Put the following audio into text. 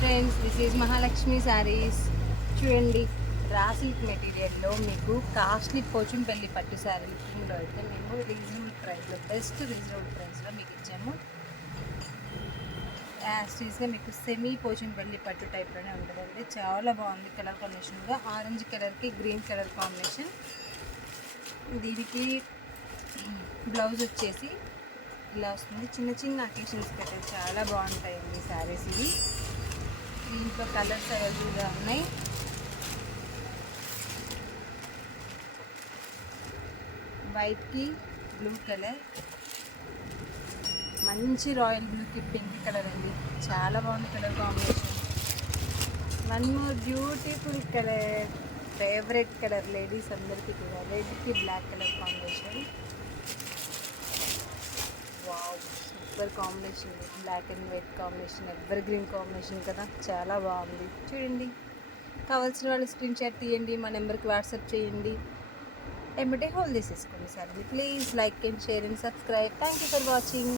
Friends, this is Mahalakshmi saris. చూడండి, raw silk మెటీరియల్లో మీకు costly Pochampally పట్టు శారీలో అయితే మేము రీజనబుల్ ప్రైస్లో, బెస్ట్ రీజనబుల్ ప్రైస్లో మీకు ఇచ్చాము. యాస్టీస్గా మీకు సెమీ పోచంపల్లి పట్టు టైప్లోనే ఉంటుందండి. చాలా బాగుంది కలర్ కాంబినేషన్గా. ఆరెంజ్ కలర్కి గ్రీన్ కలర్ కాంబినేషన్. దీనికి బ్లౌజ్ వచ్చేసి ఇలా వస్తుంది. చిన్న చిన్న అకేషన్స్ పెట్టే చాలా బాగుంటాయండి శారీస్ ఇవి. దీంట్లో కలర్స్ అవైలబుల్గా ఉన్నాయి. వైట్కి బ్లూ కలర్, మంచి రాయల్ బ్లూకి పింక్ కలర్ అండి. చాలా బాగుంది colour combination. One more beautiful colour, favourite colour ladies అందరికీ కూడా, రెడ్కి black colour combination. Wow, super combination. Black and white combination, evergreen combination కదా, చాలా బాగుంది. చూడండి, కావాల్సిన వాళ్ళు స్క్రీన్ షాట్ తీయండి, మా నెంబర్కి వాట్సాప్ చేయండి, ఎమ్మటే హోల్డ్ చేసేసుకోండి. Sir please like and share and subscribe. Thank you for watching.